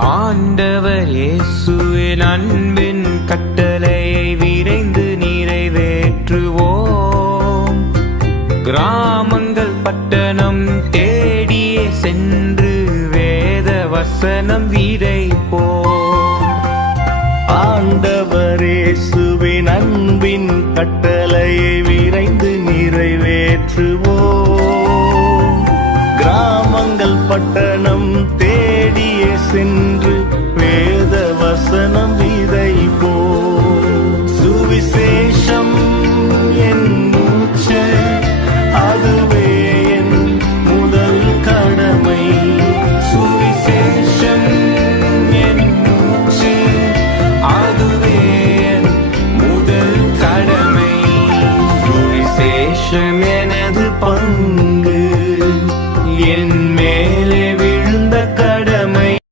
ஆண்டவர் இயேசுவின் அன்பின் கட்டளையை விரைந்து நிறைவேற்றுவோம். கிராமங்கள் பட்டணம் தேடியே சென்று வேத வசனம் விதைப்போம். ஆண்டவர் இயேசுவின் அன்பின் கட்டளையை